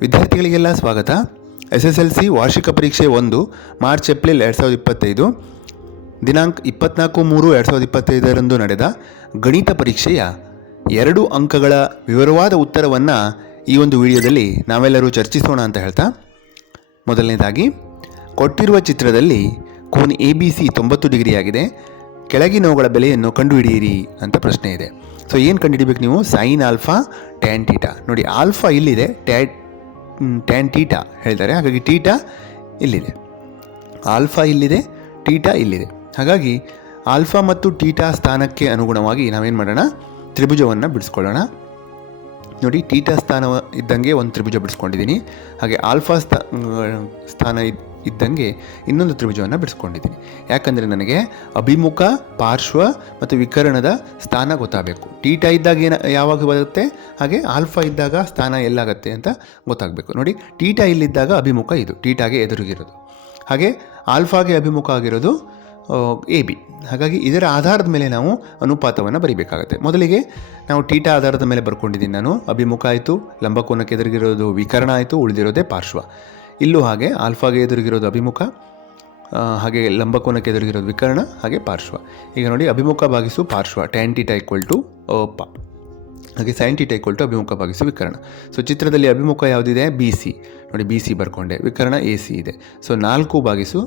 ವಿದ್ಯಾರ್ಥಿಗಳಿಗೆಲ್ಲ ಸ್ವಾಗತ. S S L C ವಾರ್ಷಿಕ ಪರೀಕ್ಷೆ ಒಂದು ಮಾರ್ಚ್ ಏಪ್ರಿಲ್ ಎರಡು ಸಾವಿರದ ಇಪ್ಪತ್ತೈದು. ದಿನಾಂಕ ಇಪ್ಪತ್ನಾಲ್ಕು ಮೂರು ಎರಡು ಸಾವಿರದ ಇಪ್ಪತ್ತೈದರಂದು ನಡೆದ ಗಣಿತ ಪರೀಕ್ಷೆಯ ಎರಡು ಅಂಕಗಳ ವಿವರವಾದ ಉತ್ತರವನ್ನು ಈ ಒಂದು ವಿಡಿಯೋದಲ್ಲಿ ನಾವೆಲ್ಲರೂ ಚರ್ಚಿಸೋಣ ಅಂತ ಹೇಳ್ತಾ. ಮೊದಲನೇದಾಗಿ, ಕೊಟ್ಟಿರುವ ಚಿತ್ರದಲ್ಲಿ ಕೋನ್ ಎ ಬಿ ಸಿ ತೊಂಬತ್ತು ಡಿಗ್ರಿ ಆಗಿದೆ ಕೆಳಗಿನವುಗಳ ಬೆಲೆಯನ್ನು ಕಂಡುಹಿಡಿಯಿರಿ ಅಂತ ಪ್ರಶ್ನೆ ಇದೆ. ಸೊ ಏನು ಕಂಡುಹಿಡಿಬೇಕು ನೀವು? ಸೈನ್ ಆಲ್ಫಾ ಟ್ಯಾನ್ ಟೀಟಾ ನೋಡಿ ಆಲ್ಫಾ ಇಲ್ಲಿದೆ ಟ್ಯಾ ಟ್ಯಾನ್ ಟೀಟಾ ಹೇಳ್ತಾರೆ. ಹಾಗಾಗಿ ಟೀಟಾ ಇಲ್ಲಿದೆ. ಆಲ್ಫಾ ಇಲ್ಲಿದೆ ಟೀಟಾ ಇಲ್ಲಿದೆ. ಹಾಗಾಗಿ ಆಲ್ಫಾ ಮತ್ತು ಟೀಟಾ ಸ್ಥಾನಕ್ಕೆ ಅನುಗುಣವಾಗಿ ನಾವೇನು ಮಾಡೋಣ? ತ್ರಿಭುಜವನ್ನು ಬಿಡಿಸ್ಕೊಳ್ಳೋಣ. ನೋಡಿ, ಟೀಟಾ ಸ್ಥಾನ ಇದ್ದಂಗೆ ಒಂದು ತ್ರಿಭುಜ ಬಿಡಿಸ್ಕೊಂಡಿದ್ದೀನಿ. ಹಾಗೆ ಆಲ್ಫಾ ಸ್ಥಾ, ಸ್ಥಾನ ಇದ್- ಇದ್ದಂಗೆ ಇನ್ನೊಂದು ತ್ರಿಭುಜವನ್ನು ಬಿಡಿಸ್ಕೊಂಡಿದ್ದೀನಿ. ಯಾಕಂದರೆ ನನಗೆ ಅಭಿಮುಖ, ಪಾರ್ಶ್ವ ಮತ್ತು ವಿಕರಣದ ಸ್ಥಾನ ಗೊತ್ತಾಗಬೇಕು. ಟೀಟಾ ಇದ್ದಾಗ ಏನ, ಯಾವಾಗ ಬರುತ್ತೆ? ಹಾಗೆ ಆಲ್ಫಾ ಇದ್ದಾಗ ಸ್ಥಾನ ಎಲ್ಲಾಗತ್ತೆ ಅಂತ ಗೊತ್ತಾಗಬೇಕು. ನೋಡಿ, ಟೀಟಾ ಇಲ್ಲಿದ್ದಾಗ ಅಭಿಮುಖ ಇದು, ಟೀಟಾಗೆ ಎದುರುಗಿರೋದು. ಹಾಗೆ ಆಲ್ಫಾಗೆ ಅಭಿಮುಖ ಆಗಿರೋದು ಎ ಬಿ ಹಾಗಾಗಿ ಇದರ ಆಧಾರದ ಮೇಲೆ ನಾವು ಅನುಪಾತವನ್ನು ಬರೀಬೇಕಾಗತ್ತೆ. ಮೊದಲಿಗೆ ನಾವು ಟೀಟಾ ಆಧಾರದ ಮೇಲೆ ಬರ್ಕೊಂಡಿದ್ದೀನಿ ನಾನು. ಅಭಿಮುಖ ಆಯಿತು ಲಂಬಕೋನಕ್ಕೆ ಎದುರಿಗಿರೋದು ವಿಕರಣ ಆಯಿತು, ಉಳಿದಿರೋದೇ ಪಾರ್ಶ್ವ. ಇಲ್ಲೂ ಹಾಗೆ ಆಲ್ಫಾಗೆ ಎದುರಿಗಿರೋದು ಅಭಿಮುಖ ಹಾಗೆ ಲಂಬಕೋನಕ್ಕೆ ಎದುರಿಗಿರೋದು ವಿಕರಣ, ಹಾಗೆ ಪಾರ್ಶ್ವ. ಈಗ ನೋಡಿ, ಅಭಿಮುಖ ಭಾಗಿಸು ಪಾರ್ಶ್ವ ಟ್ಯಾನ್ ಟೀಟಾ ಈಕ್ವಲ್ ಟು ಪ. ಹಾಗೆ ಸೈನ್ ಟೀಟಾ ಈಕ್ವಲ್ ಟು ಅಭಿಮುಖ ಭಾಗಿಸು ವಿಕರಣ. ಸೊ ಚಿತ್ರದಲ್ಲಿ ಅಭಿಮುಖ ಯಾವುದಿದೆ? ಬಿ ಸಿ ನೋಡಿ ಬಿ ಸಿ ಬರ್ಕೊಂಡೆ. ವಿಕರಣ ಎ ಸಿ ಇದೆ. ಸೊ ನಾಲ್ಕು ಭಾಗಿಸು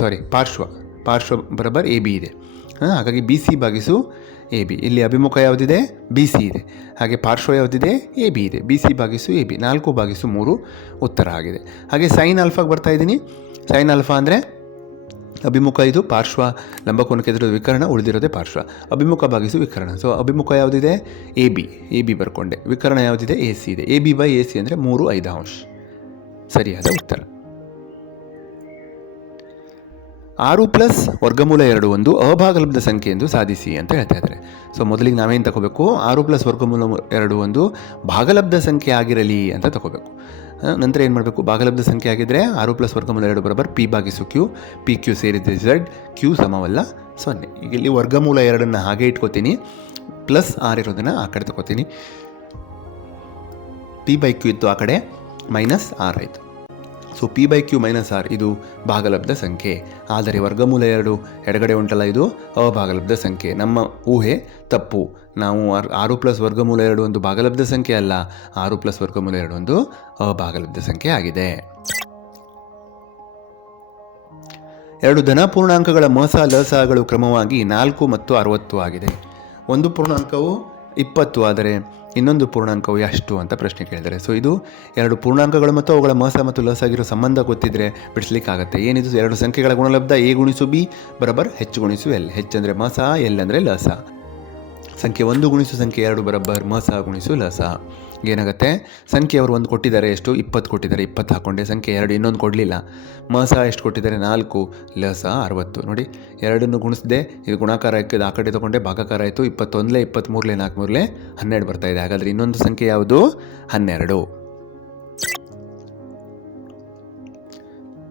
ಸಾರಿ ಪಾರ್ಶ್ವ. ಪಾರ್ಶ್ವ ಬರಬರ್ ಎ ಬಿ ಇದೆ. ಹಾಂ, ಹಾಗಾಗಿ ಬಿ ಸಿ ಭಾಗಿಸು ಎ ಬಿ ಇಲ್ಲಿ ಅಭಿಮುಖ ಯಾವುದಿದೆ? ಬಿ ಸಿ ಇದೆ. ಹಾಗೆ ಪಾರ್ಶ್ವ ಯಾವುದಿದೆ? ಎ ಬಿ ಇದೆ. ಬಿ ಸಿ ಭಾಗಿಸು ಎ ಬಿ ನಾಲ್ಕು ಭಾಗಿಸು ಮೂರು ಉತ್ತರ ಆಗಿದೆ. ಹಾಗೆ ಸೈನ್ ಆಲ್ಫಾಗೆ ಬರ್ತಾ ಇದ್ದೀನಿ. ಸೈನ್ ಆಲ್ಫಾ ಅಂದರೆ ಅಭಿಮುಖ ಇದು ಪಾರ್ಶ್ವ ಎದುರು ವಿಕರಣ, ಉಳಿದಿರೋದೇ ಪಾರ್ಶ್ವ. ಅಭಿಮುಖ ಭಾಗಿಸು ವಿಕರಣ. ಸೊ ಅಭಿಮುಖ ಯಾವುದಿದೆ? ಎ ಬಿ ಎ ಬಿ ಬರ್ಕೊಂಡೆ. ವಿಕರಣ ಯಾವುದಿದೆ? ಎ ಸಿ ಇದೆ. A B by A C ಅಂದರೆ ಮೂರು ಐದು ಅಂಶ. ಸರಿಯಾದ ಉತ್ತರ. ಆರು ಪ್ಲಸ್ ವರ್ಗಮೂಲ ಎರಡು ಒಂದು ಅಭಾಗಲಬ್ಧ ಸಂಖ್ಯೆ ಎಂದು ಸಾಧಿಸಿ ಅಂತ ಹೇಳ್ತಾ ಇದ್ದಾರೆ. ಸೊ ಮೊದಲಿಗೆ ನಾವೇನು ತಗೋಬೇಕು? ಆರು ಪ್ಲಸ್ ವರ್ಗಮೂಲ ಎರಡು ಒಂದು ಭಾಗಲಬ್ಧ ಸಂಖ್ಯೆ ಆಗಿರಲಿ ಅಂತ ತಗೋಬೇಕು. ನಂತರ ಏನು ಮಾಡಬೇಕು? ಭಾಗಲಬ್ಧ ಸಂಖ್ಯೆ ಆಗಿದ್ದರೆ ಆರು ಪ್ಲಸ್ ವರ್ಗಮೂಲ ಎರಡು ಬರೋಬರ್ ಪಿ ಭಾಗಿಸು ಕ್ಯೂ, ಪಿ ಕ್ಯೂ ಸೇರಿದ್ರೆ ಝಡ್, ಕ್ಯೂ ಸಮವಲ್ಲ ಸೊನ್ನೆ. ಈಗ ಇಲ್ಲಿ ವರ್ಗಮೂಲ ಎರಡನ್ನು ಹಾಗೆ ಇಟ್ಕೋತೀನಿ. ಪ್ಲಸ್ ಆರ್ ಇರೋದನ್ನು ಆ ಕಡೆ ತಗೋತೀನಿ. ಪಿ ಬೈ ಕ್ಯೂ ಇತ್ತು ಆ ಕಡೆ, ಮೈನಸ್ ಆರ್ ಆಯಿತು. So P by Q minus R ಇದು ಭಾಗಲಬ್ಧ ಸಂಖ್ಯೆ. ಆದರೆ ವರ್ಗಮೂಲ ಎರಡು, ಎಡಗಡೆ ಉಂಟಲ್ಲ ಇದು? ಅಭಾಗಲಬ್ಧ ಸಂಖ್ಯೆ. ನಮ್ಮ ಊಹೆ ತಪ್ಪು. ನಾವು ಆರ್- ಪ್ಲಸ್ ವರ್ಗಮೂಲ ಎರಡು ಒಂದು ಭಾಗಲಬ್ಧ ಸಂಖ್ಯೆ ಅಲ್ಲ. ಆರು ಪ್ಲಸ್ ವರ್ಗಮೂಲ ಎರಡು ಒಂದು ಅಭಾಗಲಬ್ಧ ಸಂಖ್ಯೆ ಆಗಿದೆ. ಎರಡು ಧನ ಪೂರ್ಣಾಂಕಗಳ ಮಸ ಲಸಗಳು ಕ್ರಮವಾಗಿ ನಾಲ್ಕು ಮತ್ತು ಅರವತ್ತು ಆಗಿದೆ. ಒಂದು ಪೂರ್ಣಾಂಕವು ಇಪ್ಪತ್ತು, ಆದರೆ ಇನ್ನೊಂದು ಪೂರ್ಣಾಂಕವು ಎಷ್ಟು ಅಂತ ಪ್ರಶ್ನೆ ಕೇಳಿದ್ದಾರೆ ಸೊ ಇದು ಎರಡು ಪೂರ್ಣಾಂಕಗಳು ಮತ್ತು ಅವುಗಳ ಮಸ ಮತ್ತು ಲಸ ಆಗಿರೋ ಸಂಬಂಧ ಗೊತ್ತಿದ್ರೆ ಬಿಡಿಸ್ಲಿಕ್ಕಾಗತ್ತೆ. ಏನಿದು? ಎರಡು ಸಂಖ್ಯೆಗಳ ಗುಣಲಬ್ಧ ಎ ಗುಣಿಸು ಬಿ ಬರಬರ್ ಹೆಚ್ಚು ಗುಣಿಸು ಎಲ್ ಹೆಚ್ಚಂದರೆ ಮಸ ಎಲ್ ಅಂದರೆ ಲಸ. ಸಂಖ್ಯೆ ಒಂದು ಗುಣಿಸು ಸಂಖ್ಯೆ ಎರಡು ಬರಬ್ಬರ್ ಮಸ ಗುಣಿಸು ಲಸ ಏನಾಗುತ್ತೆ? ಸಂಖ್ಯೆ ಅವರು ಒಂದು ಕೊಟ್ಟಿದ್ದಾರೆ, ಎಷ್ಟು? ಇಪ್ಪತ್ತು ಕೊಟ್ಟಿದ್ದಾರೆ, ಇಪ್ಪತ್ತು ಹಾಕ್ಕೊಂಡೆ ಸಂಖ್ಯೆ ಎರಡು ಇನ್ನೊಂದು ಕೊಡಲಿಲ್ಲ. ಮಸ ಎಷ್ಟು ಕೊಟ್ಟಿದ್ದಾರೆ? ನಾಲ್ಕು ಲಸ ಅರವತ್ತು. ನೋಡಿ, ಎರಡನ್ನು ಗುಣಿಸಿದೆ, ಇದು ಗುಣಾಕಾರ ಹಾಕಿದ ಆ ಕಡೆ ತೊಗೊಂಡೆ, ಭಾಗಾಕಾರ ಆಯಿತು, ಇಪ್ಪತ್ತೊಂದಲೇ ಇಪ್ಪತ್ತ್ಮೂರಲೇ ನಾಲ್ಕು ಮೂರಲೇ ಹನ್ನೆರಡು ಬರ್ತಾ ಇದೆ. ಹಾಗಾದರೆ ಇನ್ನೊಂದು ಸಂಖ್ಯೆ ಯಾವುದು? ಹನ್ನೆರಡು.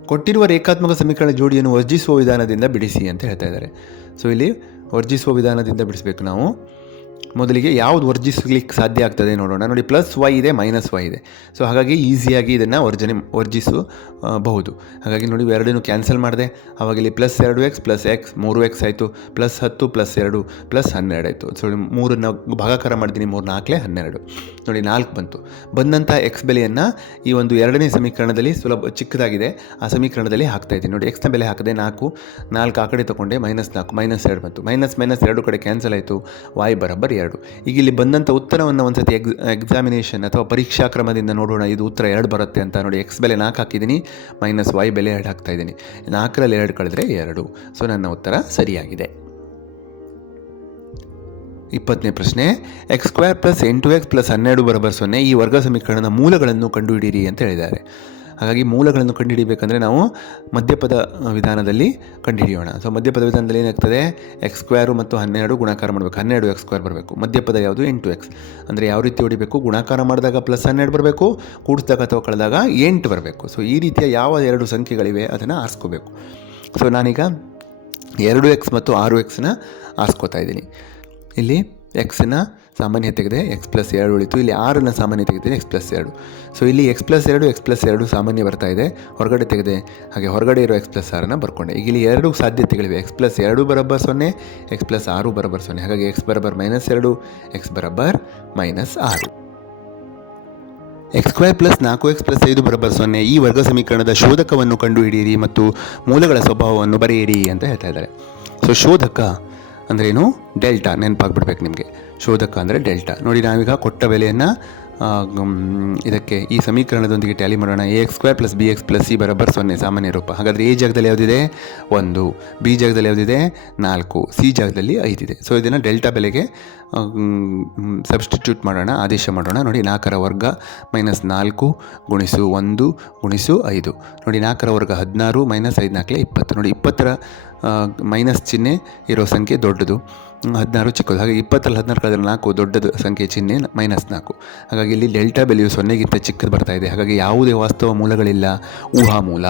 ಕೊಟ್ಟಿರುವ ರೇಖಾತ್ಮಕ ಸಮೀಕರಣ ಜೋಡಿಯನ್ನು ವರ್ಜಿಸುವ ವಿಧಾನದಿಂದ ಬಿಡಿಸಿ ಅಂತ ಹೇಳ್ತಾ ಇದ್ದಾರೆ. ಸೊ ಇಲ್ಲಿ ವರ್ಜಿಸುವ ವಿಧಾನದಿಂದ ಬಿಡಿಸ್ಬೇಕು ನಾವು. ಮೊದಲಿಗೆ ಯಾವುದು ವರ್ಜಿಸ್ಲಿಕ್ಕೆ ಸಾಧ್ಯ ಆಗ್ತದೆ ನೋಡೋಣ. ನೋಡಿ ಪ್ಲಸ್ ವೈ ಇದೆ ಮೈನಸ್ ವೈ ಇದೆ. ಸೊ ಹಾಗಾಗಿ ಈಸಿಯಾಗಿ ಇದನ್ನು ವರ್ಜನೆ ವರ್ಜಿಸು ಆ, ಬಹುದು. ಹಾಗಾಗಿ ನೋಡಿ ಎರಡನ್ನು ಕ್ಯಾನ್ಸಲ್ ಮಾಡಿದೆ. ಆವಾಗ ಪ್ಲಸ್ ಎರಡು ಎಕ್ಸ್ ಪ್ಲಸ್ ಎಕ್ಸ್ ಮೂರು ಎಕ್ಸ್ ಆಯಿತು. ಪ್ಲಸ್ ಹತ್ತು ಪ್ಲಸ್ ಎರಡು ಪ್ಲಸ್ ಹನ್ನೆರಡು ಆಯಿತು. ಸೊ ಮೂರನ್ನು ಭಾಗಾಕಾರ ಮಾಡ್ತೀನಿ ಮೂರು ನಾಲ್ಕಲೇ ಹನ್ನೆರಡು. ನೋಡಿ ನಾಲ್ಕು ಬಂತು. ಬಂದಂಥ ಎಕ್ಸ್ ಬೆಲೆಯನ್ನು ಈ ಒಂದು ಎರಡನೇ ಸಮೀಕರಣದಲ್ಲಿ ಸುಲಭ ಚಿಕ್ಕದಾಗಿದೆ. ಆ ಸಮೀಕರಣದಲ್ಲಿ ಹಾಕ್ತಾ ಇದ್ದೀನಿ. ನೋಡಿ ಎಕ್ಸ್ನ ಬೆಲೆ ಹಾಕಿದೆ ನಾಲ್ಕು. ನಾಲ್ಕು ಆ ಕಡೆ ತೊಗೊಂಡೆ ಮೈನಸ್ ನಾಲ್ಕು ಮೈನಸ್ ಎರಡು ಬಂತು. ಮೈನಸ್ ಮೈನಸ್ ಎರಡು ಕಡೆ ಕ್ಯಾನ್ಸಲ್ ಆಯಿತು. ವಾಯ್ ಬರಬ್ಬರ್ ಎರಡು. ಈಗ ಇಲ್ಲಿ ಬಂದಂಥ ಉತ್ತರವನ್ನು ಒಂದು ಸತಿ ಎಕ್ಸ್ ಎಕ್ಸಾಮಿನೇಷನ್ ಅಥವಾ ಪರೀಕ್ಷಾ ಕ್ರಮದಿಂದ ನೋಡೋಣ. ಇದು ಉತ್ತರ ಎರಡು ಬರುತ್ತೆ ಅಂತ ನೋಡಿ ಎಕ್ಸ್ ಬೆಲೆ ನಾಲ್ಕು ಹಾಕಿದ್ದೀನಿ. ಮೈನಸ್ ವೈ ಬೆಲೆ ಎರಡು ಹಾಕ್ತಾ ಇದ್ದೀನಿ. ನಾಲ್ಕರಲ್ಲಿ ಎರಡು ಕಳೆದ್ರೆ ಎರಡು. ಸೊ ನನ್ನ ಉತ್ತರ ಸರಿಯಾಗಿದೆ. ಇಪ್ಪತ್ತನೇ ಪ್ರಶ್ನೆ ಎಕ್ಸ್ ಸ್ಕ್ವೇರ್ ಪ್ಲಸ್ ಎಂಟು ಎಕ್ಸ್ ಪ್ಲಸ್ ಹನ್ನೆರಡು ಬರಬರ್ ಸೊನ್ನೆ ಈ ವರ್ಗ ಸಮೀಕರಣದ ಮೂಲಗಳನ್ನು ಕಂಡುಹಿಡಿಯಿರಿ ಅಂತ ಹೇಳಿದ್ದಾರೆ. ಹಾಗಾಗಿ ಮೂಲಗಳನ್ನು ಕಂಡುಹಿಡಿಬೇಕಂದ್ರೆ ನಾವು ಮಧ್ಯಪದ ವಿಧಾನದಲ್ಲಿ ಕಂಡುಹಿಡಿಯೋಣ. ಸೊ ಮಧ್ಯಪದ ವಿಧಾನದಲ್ಲಿ ಏನಾಗ್ತದೆ? ಎಕ್ಸ್ ಸ್ಕ್ವೇರು ಮತ್ತು ಹನ್ನೆರಡು ಗುಣಾಕಾರ ಮಾಡಬೇಕು. ಹನ್ನೆರಡು ಎಕ್ಸ್ ಸ್ಕ್ವೇರ್ ಬರಬೇಕು. ಮಧ್ಯಪದ ಯಾವುದು? ಎಂಟು ಎಕ್ಸ್ ಅಂದರೆ ಯಾವ ರೀತಿ ಹೊಡಿಬೇಕು? ಗುಣಾಕಾರ ಮಾಡಿದಾಗ ಪ್ಲಸ್ ಹನ್ನೆರಡು ಬರಬೇಕು, ಕೂಡಿಸಿದಾಗ ಅಥವಾ ಕಳೆದಾಗ ಎಂಟು ಬರಬೇಕು. ಸೊ ಈ ರೀತಿಯ ಯಾವ ಎರಡು ಸಂಖ್ಯೆಗಳಿವೆ ಅದನ್ನು ಆರಿಸ್ಕೋಬೇಕು. ಸೊ ನಾನೀಗ ಎರಡು ಎಕ್ಸ್ ಮತ್ತು ಆರು ಎಕ್ಸ್ನ ಆರಿಸ್ಕೋತಾ ಇದ್ದೀನಿ. ಇಲ್ಲಿ ಎಕ್ಸ್ನ ಸಾಮಾನ್ಯ ತೆಗೆದೆ ಎಕ್ಸ್ ಪ್ಲಸ್ ಎರಡು ಉಳಿತು. ಇಲ್ಲಿ ಆರನ್ನು ಸಾಮಾನ್ಯ ತೆಗೆದಿದ್ದೀನಿ ಎಕ್ಸ್ ಪ್ಲಸ್ ಎರಡು. ಸೊ ಇಲ್ಲಿ ಎಕ್ಸ್ ಪ್ಲಸ್ ಎರಡು ಎಕ್ಸ್ ಪ್ಲಸ್ ಎರಡು ಸಾಮಾನ್ಯ ಬರ್ತಾ ಇದೆ. ಹೊರಗಡೆ ತೆಗೆದೆ ಹಾಗೆ ಹೊರಗಡೆ ಇರೋ ಎಕ್ಸ್ ಪ್ಲಸ್ ಆರನ್ನು ಬರ್ಕೊಂಡೆ. ಈಗ ಇಲ್ಲಿ ಎರಡು ಸಾಧ್ಯತೆಗಳಿವೆ. ಎಕ್ಸ್ ಪ್ಲಸ್ ಎರಡು ಬರಬ್ಬರ್ ಸೊನ್ನೆ ಎಕ್ಸ್ ಪ್ಲಸ್ ಆರು ಬರಬ್ಬರ್ ಸೊನ್ನೆ. ಹಾಗಾಗಿ ಎಕ್ಸ್ ಬರಬ್ಬರ್ ಮೈನಸ್ ಎರಡು ಎಕ್ಸ್ ಬರಬ್ಬರ್ ಮೈನಸ್ ಆರು. ಎಕ್ಸ್ ಸ್ಕ್ವೇರ್ ಪ್ಲಸ್ ನಾಲ್ಕು ಎಕ್ಸ್ ಪ್ಲಸ್ ಐದು ಬರಬ್ಬರ್ ಸೊನ್ನೆ. ಈ ವರ್ಗ ಸಮೀಕರಣದ ಶೋಧಕವನ್ನು ಕಂಡುಹಿಡಿಯಿರಿ ಮತ್ತು ಮೂಲಗಳ ಸ್ವಭಾವವನ್ನು ಬರೆಯಿರಿ ಅಂತ ಹೇಳ್ತಾ ಇದ್ದಾರೆ. ಸೊ ಶೋಧಕ ಅಂದ್ರೇನು? ಡೆಲ್ಟಾ, ನೆನಪಾಗ್ಬಿಡ್ಬೇಕು ನಿಮಗೆ. ಶೋಧಕ ಅಂದರೆ ಡೆಲ್ಟಾ. ನೋಡಿ, ನಾವೀಗ ಕೊಟ್ಟ ಬೆಲೆಯನ್ನು ಇದಕ್ಕೆ ಈ ಸಮೀಕರಣದೊಂದಿಗೆ ಟ್ಯಾಲಿ ಮಾಡೋಣ. A X square plus B X plus C ಬರಬರ್ ಸೊನ್ನೆ, ಸಾಮಾನ್ಯ ರೂಪ. ಹಾಗಾದರೆ ಎ ಜಾಗದಲ್ಲಿ ಯಾವುದಿದೆ? ಒಂದು. ಬಿ ಜಾಗದಲ್ಲಿ ಯಾವುದಿದೆ? ನಾಲ್ಕು. ಸಿ ಜಾಗದಲ್ಲಿ ಐದಿದೆ. ಸೊ ಇದನ್ನು ಡೆಲ್ಟಾ ಬೆಲೆಗೆ ಸಬ್ಸ್ಟಿಟ್ಯೂಟ್ ಮಾಡೋಣ, ಆದೇಶ ಮಾಡೋಣ. ನೋಡಿ, ನಾಲ್ಕರ ವರ್ಗ ಮೈನಸ್ ನಾಲ್ಕು ಗುಣಿಸು ಒಂದು ಗುಣಿಸು ಐದು. ನೋಡಿ, ನಾಲ್ಕರ ವರ್ಗ ಹದಿನಾರು ಮೈನಸ್ ಐದು ನಾಲ್ಕಲೆ ಇಪ್ಪತ್ತು. ನೋಡಿ, ಇಪ್ಪತ್ತರ ಮೈನಸ್ ಚಿಹ್ನೆ ಇರೋ ಸಂಖ್ಯೆ ದೊಡ್ಡದು. ಹದಿನಾರು ಚಿಕ್ಕದು. ಹಾಗೆ ಇಪ್ಪತ್ತರಲ್ಲಿ ಹದಿನಾರು ಕಳೆದ್ರೆ ನಾಲ್ಕು ದೊಡ್ಡದು ಸಂಖ್ಯೆ ಚಿಹ್ನೆ ಮೈನಸ್ ನಾಲ್ಕು. ಹಾಗಾಗಿ ಇಲ್ಲಿ ಡೆಲ್ಟಾ ಬೆಲೆಯು ಸೊನ್ನೆಗಿಂತ ಚಿಕ್ಕದು ಬರ್ತಾ ಇದೆ. ಹಾಗಾಗಿ ಯಾವುದೇ ವಾಸ್ತವ ಮೂಲಗಳಿಲ್ಲ. ಊಹಾ ಮೂಲ.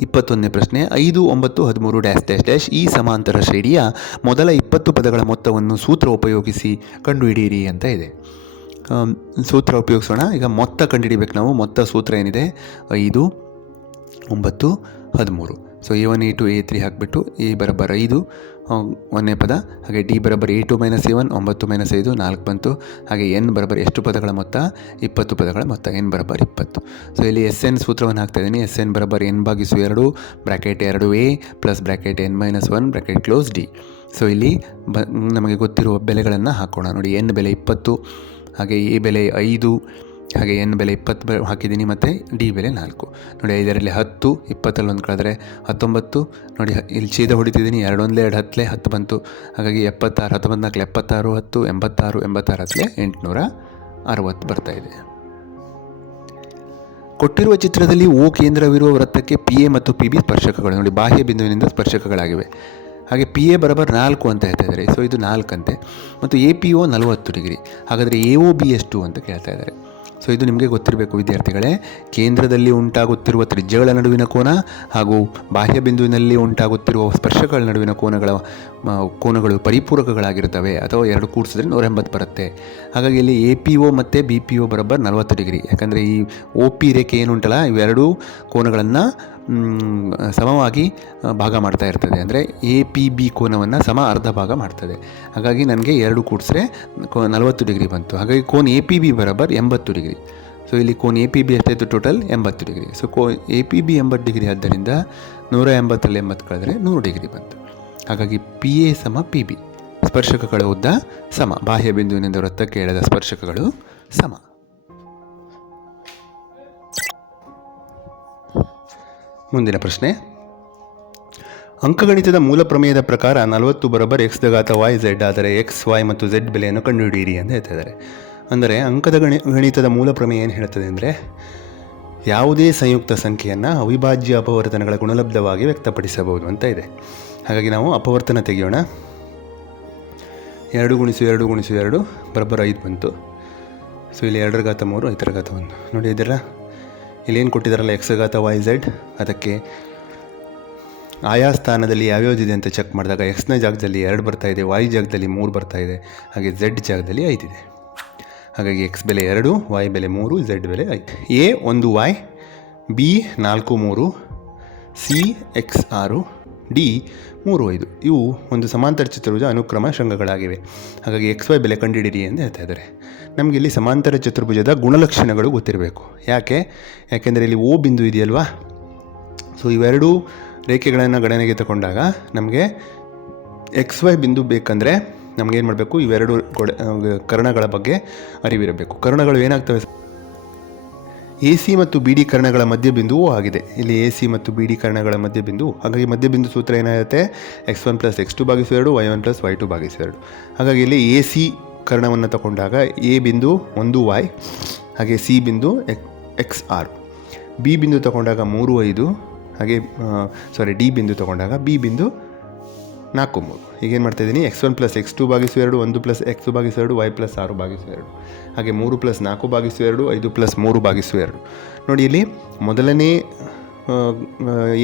ಇಪ್ಪತ್ತೊಂದನೇ ಪ್ರಶ್ನೆ. ಐದು, ಒಂಬತ್ತು, ಹದಿಮೂರು, ಡ್ಯಾಶ್ ಡ್ಯಾಶ್ ಡ್ಯಾಶ್ ಈ ಸಮಾಂತರ ಶ್ರೇಣಿಯ ಮೊದಲ ಇಪ್ಪತ್ತು ಪದಗಳ ಮೊತ್ತವನ್ನು ಸೂತ್ರ ಉಪಯೋಗಿಸಿ ಕಂಡುಹಿಡಿಯಿರಿ ಅಂತ ಇದೆ. ಸೂತ್ರ ಉಪಯೋಗಿಸೋಣ. ಈಗ ಮೊತ್ತ ಕಂಡುಹಿಡಿಬೇಕು ನಾವು. ಮೊತ್ತ ಸೂತ್ರ ಏನಿದೆ? ಐದು, ಒಂಬತ್ತು ಹದಿಮೂರು. So A one A two A three ಹಾಕಿಬಿಟ್ಟು ಎ ಬರಬರ್ ಐದು ಒಂದನೇ ಪದ, ಹಾಗೆ D ಬರಬರ್ A two minus A one ಒಂಬತ್ತು ಮೈನಸ್ ಐದು, ನಾಲ್ಕು ಬಂತು. ಹಾಗೆ ಎನ್ ಬರಬರ್ ಎಷ್ಟು ಪದಗಳ ಮೊತ್ತ? ಇಪ್ಪತ್ತು ಪದಗಳ ಮೊತ್ತ ಎನ್ ಬರಬರ್ ಇಪ್ಪತ್ತು. ಸೊ ಇಲ್ಲಿ ಎಸ್ ಎನ್ ಸೂತ್ರವನ್ನು ಹಾಕ್ತಾ ಇದ್ದೀನಿ. ಎಸ್ ಎನ್ ಬರಬರ್ ಎನ್ ಬಾಗಿಸು ಎರಡು ಬ್ರ್ಯಾಕೆಟ್ ಎರಡು A plus bracket N minus one bracket close D so ಇಲ್ಲಿ ಬ, ನಮಗೆ ಗೊತ್ತಿರುವ ಬೆಲೆಗಳನ್ನು ಹಾಕೋಣ. ನೋಡಿ ಎನ್ ಬೆಲೆ ಇಪ್ಪತ್ತು, ಹಾಗೆ ಎ ಬೆಲೆ ಐದು ಹಾಗೆ ಎನ್ ಬೆಲೆ ಇಪ್ಪತ್ತು ಹಾಕಿದ್ದೀನಿ ಮತ್ತು ಡಿ ಬೆಲೆ ನಾಲ್ಕು. ನೋಡಿ, ಐದರಲ್ಲಿ ಹತ್ತು ಇಪ್ಪತ್ತಲ್ಲಿ ಒಂದು ಕಳೆದ್ರೆ ಹತ್ತೊಂಬತ್ತು. ನೋಡಿ ಇಲ್ಲಿ ಚೀದ ಹೊಡಿತಿದ್ದೀನಿ. ಎರಡೊಂದಲೇ ಎರಡು ಹತ್ತಲೆ ಹತ್ತು ಬಂತು. ಹಾಗಾಗಿ ಎಪ್ಪತ್ತಾರು ಹತ್ತೊಂಬತ್ತು ನಾಲ್ಕು ಎಪ್ಪತ್ತಾರು, ಹತ್ತು, ಎಂಬತ್ತಾರು ಎಂಬತ್ತಾರು ಹತ್ತಲೇ ಎಂಟುನೂರ ಅರವತ್ತು ಬರ್ತಾ ಇದೆ. ಕೊಟ್ಟಿರುವ ಚಿತ್ರದಲ್ಲಿ ಓ ಕೇಂದ್ರವಿರುವ ವೃತ್ತಕ್ಕೆ ಪಿ ಎ ಮತ್ತು ಪಿ ಬಿ ಸ್ಪರ್ಶಕಗಳು. ನೋಡಿ, ಬಾಹ್ಯ ಬಿಂದುವಿನಿಂದ ಸ್ಪರ್ಶಕಗಳಾಗಿವೆ. ಹಾಗೆ ಪಿ ಎ ಬರಬರ್ ನಾಲ್ಕು ಅಂತ ಹೇಳ್ತಾ ಇದ್ದಾರೆ. ಸೊ, ಇದು ನಾಲ್ಕಂತೆ. ಮತ್ತು ಎ ಪಿ ಒ ನಲವತ್ತು ಡಿಗ್ರಿ. ಹಾಗಾದರೆ ಎ ಒ ಬಿ ಎಷ್ಟು ಅಂತ ಕೇಳ್ತಾ ಇದ್ದಾರೆ. ಸೊ ಇದು ನಿಮಗೆ ಗೊತ್ತಿರಬೇಕು, ವಿದ್ಯಾರ್ಥಿಗಳೇ. ಕೇಂದ್ರದಲ್ಲಿ ಉಂಟಾಗುತ್ತಿರುವ ತ್ರಿಜ್ಯಗಳ ನಡುವಿನ ಕೋನ ಹಾಗೂ ಬಾಹ್ಯ ಬಿಂದುವಿನಲ್ಲಿ ಉಂಟಾಗುತ್ತಿರುವ ಸ್ಪರ್ಶಗಳ ನಡುವಿನ ಕೋನಗಳ ಕೋನಗಳು ಪರಿಪೂರಕಗಳಾಗಿರ್ತವೆ ಅಥವಾ ಎರಡು ಕೂಡಿಸಿದ್ರೆ ನೂರ ಎಂಬತ್ತು ಬರುತ್ತೆ. ಹಾಗಾಗಿ ಇಲ್ಲಿ ಎ ಪಿ ಒ ಮತ್ತು ಬಿ ಪಿ ಒ ಬರೋಬ್ಬರ್ ನಲವತ್ತು ಡಿಗ್ರಿ. ಯಾಕಂದರೆ ಈ ಒ ಪಿ ರೇಖೆ ಏನುಂಟಲ್ಲ, ಇವೆರಡೂ ಕೋನಗಳನ್ನು ಸಮವಾಗಿ ಭಾಗ ಮಾಡ್ತಾ ಇರ್ತದೆ. ಅಂದರೆ ಎ ಪಿ ಬಿ ಕೋನವನ್ನು ಸಮ ಅರ್ಧ ಭಾಗ ಮಾಡ್ತದೆ. ಹಾಗಾಗಿ ನನಗೆ ಎರಡು ಕೂಡಿಸ್ರೆ ಕೋ ನಲವತ್ತು ಡಿಗ್ರಿ ಬಂತು. ಹಾಗಾಗಿ ಕೋನ್ ಎ ಪಿ ಬಿ ಬರೋಬ್ಬರ್ ಎಂಬತ್ತು ಡಿಗ್ರಿ. ಸೊ ಇಲ್ಲಿ ಕೋನ್ ಎ ಪಿ ಬಿ ಎಷ್ಟಾಯಿತು ಟೋಟಲ್ ಎಂಬತ್ತು ಡಿಗ್ರಿ. ಸೊ ಕೋ ಎ ಪಿ ಬಿ ಎಂಬತ್ತು ಡಿಗ್ರಿ ಆದ್ದರಿಂದ ನೂರ ಎಂಬತ್ತರಲ್ಲಿ ಎಂಬತ್ತು ಕಳೆದರೆ ನೂರು ಡಿಗ್ರಿ ಬಂತು. ಹಾಗಾಗಿ ಪಿ ಎ ಸಮ ಪಿ ಬಿ ಸ್ಪರ್ಶಕಗಳ ಉದ್ದ ಸಮ. ಬಾಹ್ಯ ಬಿಂದುವಿನಿಂದ ವೃತ್ತಕ್ಕೆ ಎಳೆದ ಸ್ಪರ್ಶಕಗಳು ಸಮ. ಮುಂದಿನ ಪ್ರಶ್ನೆ. ಅಂಕಗಣಿತದ ಮೂಲ ಪ್ರಮೇಯದ ಪ್ರಕಾರ ನಲವತ್ತು ಬರೋಬ್ಬರ್ ಎಕ್ಸ್ ದಗಾತ ವೈ ಝೆಡ್ ಆದರೆ ಎಕ್ಸ್ ವೈ ಮತ್ತು ಝೆಡ್ ಬೆಲೆಯನ್ನು ಕಂಡುಹಿಡಿಯಿರಿ ಅಂತ ಹೇಳ್ತಾ ಇದ್ದಾರೆ. ಅಂದರೆ ಅಂಕದ ಗಣಿ, ಗಣಿತದ ಮೂಲ ಪ್ರಮೇಯ ಏನು ಹೇಳ್ತದೆ ಅಂದರೆ ಯಾವುದೇ ಸಂಯುಕ್ತ ಸಂಖ್ಯೆಯನ್ನು ಅವಿಭಾಜ್ಯ ಅಪವರ್ತನಗಳ ಗುಣಲಬ್ಧವಾಗಿ ವ್ಯಕ್ತಪಡಿಸಬಹುದು ಅಂತ ಇದೆ. ಹಾಗಾಗಿ ನಾವು ಅಪವರ್ತನ ತೆಗೆಯೋಣ. ಎರಡು ಗುಣಿಸು ಎರಡು ಗುಣಿಸು ಎರಡು, ಬರೋಬ್ಬರ್ ಐದು ಬಂತು. ಸೊ, ಇಲ್ಲಿ ಎರಡರ ಘಾತ ಮೂರು ಐದರ ಘಾತ ಒಂದು. ನೋಡಿ ಇದರ ಇಲ್ಲೇನು ಕೊಟ್ಟಿದ್ದಾರಲ್ಲ ಎಕ್ಸ್ ಘಾತ ವೈ ಝೆಡ್ ಅದಕ್ಕೆ ಆಯಾ ಸ್ಥಾನದಲ್ಲಿ ಯಾವ್ಯಾವುದಿದೆ ಅಂತ ಚೆಕ್ ಮಾಡಿದಾಗ ಎಕ್ಸ್ನ ಜಾಗದಲ್ಲಿ ಎರಡು ಬರ್ತಾ ಇದೆ ವೈ ಜಾಗದಲ್ಲಿ ಮೂರು ಬರ್ತಾ ಇದೆ, ಹಾಗೆ ಝೆಡ್ ಜಾಗದಲ್ಲಿ ಐದಿದೆ ಹಾಗಾಗಿ ಎಕ್ಸ್ ಬೆಲೆ ಎರಡು ವೈ ಬೆಲೆ ಮೂರು ಝೆಡ್ ಬೆಲೆ ಐದು. ಎ ಒಂದು ವೈ ಬಿ ನಾಲ್ಕು ಮೂರು ಸಿ ಎಕ್ಸ್ ಆರು ಡಿ ಮೂರು ಐದು. ಇವು ಒಂದು ಸಮಾಂತರ ಚಿತ್ರದ ಅನುಕ್ರಮ ಶೃಂಗಗಳಾಗಿವೆ. ಹಾಗಾಗಿ ಎಕ್ಸ್ ವೈ ಬೆಲೆ ಕಂಡುಹಿಡಿಯಿರಿ ಅಂತ ಹೇಳ್ತಾ ಇದ್ದಾರೆ. ನಮಗೆ ಇಲ್ಲಿ ಸಮಾಂತರ ಚತುರ್ಭುಜದ ಗುಣಲಕ್ಷಣಗಳು ಗೊತ್ತಿರಬೇಕು. ಯಾಕೆ? ಯಾಕೆಂದರೆ ಇಲ್ಲಿ ಓ ಬಿಂದು ಇದೆಯಲ್ವಾ? ಸೊ ಇವೆರಡೂ ರೇಖೆಗಳನ್ನು ಗಣನೆಗೆ ತಗೊಂಡಾಗ ನಮಗೆ ಎಕ್ಸ್ ವೈ ಬಿಂದು ಬೇಕಂದರೆ ನಮಗೇನು ಮಾಡಬೇಕು? ಇವೆರಡು ಗೊಡೆ ಕರ್ಣಗಳ ಬಗ್ಗೆ ಅರಿವಿರಬೇಕು. ಕರ್ಣಗಳು ಏನಾಗ್ತವೆ? ಎ ಸಿ ಮತ್ತು ಬಿ ಡಿ ಕರ್ಣಗಳ ಮಧ್ಯಬಿಂದುವು ಆಗಿದೆ. ಇಲ್ಲಿ ಎ ಸಿ ಮತ್ತು ಬಿ ಡಿ ಕರ್ಣಗಳ ಮಧ್ಯಬಿಂದು ಹಾಗಾಗಿ ಮಧ್ಯಬಿಂದು ಸೂತ್ರ ಏನಾಗುತ್ತೆ? X one plus X two ಭಾಗಿಸು ಎರಡು, Y one plus Y two ಭಾಗಿಸು ಎರಡು. ಹಾಗಾಗಿ ಇಲ್ಲಿ ಎ ಸಿ ಕರ್ಣವನ್ನು ತಗೊಂಡಾಗ ಎ ಬಿಂದು ಒಂದು ವೈ, ಹಾಗೆ ಸಿ ಬಿಂದು ಎಕ್, ಎಕ್ಸ್ ಆರ್. ಬಿ ಬಿಂದು ತಗೊಂಡಾಗ ಮೂರು ಐದು, ಹಾಗೆ ಸಾರಿ ಡಿ ಬಿಂದು ತಗೊಂಡಾಗ ಬಿ ಬಿಂದು ನಾಲ್ಕು ಮೂರು. ಈಗೇನು ಮಾಡ್ತಾಯಿದ್ದೀನಿ X one plus X two ಭಾಗಿಸು ಎರಡು, ಒಂದು ಪ್ಲಸ್ ಎಕ್ಸ್ ಭಾಗಿಸು ಎರಡು, ವೈ ಪ್ಲಸ್ ಆರು ಭಾಗಿಸು ಎರಡು. ಹಾಗೆ ಮೂರು ಪ್ಲಸ್ ನಾಲ್ಕು ಭಾಗಿಸು ಎರಡು, ಐದು ಪ್ಲಸ್ ಮೂರು ಭಾಗಿಸು ಎರಡು. ನೋಡಿ ಇಲ್ಲಿ ಮೊದಲನೇ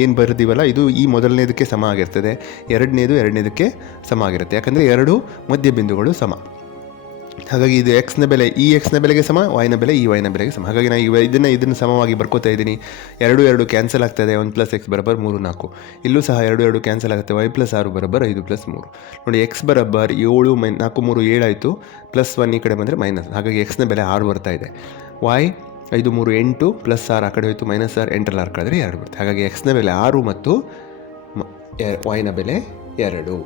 ಏನು ಬರೆದಿವಲ್ಲ, ಇದು ಈ ಮೊದಲನೇದಕ್ಕೆ ಸಮ ಆಗಿರ್ತದೆ. ಎರಡನೇದು ಎರಡನೇದಕ್ಕೆ ಸಮ ಆಗಿರುತ್ತೆ. ಯಾಕಂದರೆ ಎರಡು ಮಧ್ಯ ಬಿಂದುಗಳು ಸಮ. ಹಾಗಾಗಿ ಇದು ಎಕ್ಸ್ನ ಬೆಲೆ, ಈ ಎಕ್ಸ್ನ ಬೆಲೆಗೆ ಸಮ ವೈನ ಬೆಲೆ, ಈ ವೈನ ಬೆಲೆಗೆ ಸಮ. ಹಾಗಾಗಿ ನಾನು ಇವ ಇದನ್ನು ಇದನ್ನು ಸಮವಾಗಿ ಬರ್ಕೋತಾ ಇದ್ದೀನಿ. ಎರಡು ಎರಡು ಕ್ಯಾನ್ಸಲ್ ಆಗ್ತದೆ. ಒನ್ ಪ್ಲಸ್ ಎಕ್ಸ್ ಬರಬರ್ ಮೂರು ನಾಲ್ಕು. ಇಲ್ಲೂ ಸಹ ಎರಡು ಎರಡು ಕ್ಯಾನ್ಸಲ್ ಆಗುತ್ತೆ. ವೈ ಪ್ಲಸ್ ಆರು ಬರಬರ್ ಐದು ಪ್ಲಸ್ ಮೂರು. ನೋಡಿ ಎಕ್ಸ್ ಬರಬರ್ ಏಳು ಮೈ ನಾಲ್ಕು ಮೂರು ಏಳಾಯಿತು ಪ್ಲಸ್ ಒನ್ ಈ ಕಡೆ ಬಂದರೆ ಮೈನಸ್ ಹಾಗಾಗಿ ಎಕ್ಸ್ನ ಬೆಲೆ ಆರು ಬರ್ತಾ ಇದೆ. ವೈ ಐದು ಮೂರು ಎಂಟು ಪ್ಲಸ್ ಆರು ಆ ಕಡೆ ಹೋಯಿತು. ಮೈನಸ್ ಆರು ಎಂಟರಲ್ಲಿ ಆರು ಕಳೆದ್ರೆ ಎರಡು ಬರುತ್ತೆ. ಹಾಗಾಗಿ ಎಕ್ಸ್ನ ಬೆಲೆ ಆರು ಮತ್ತು ವೈನ ಬೆಲೆ ಎರಡು.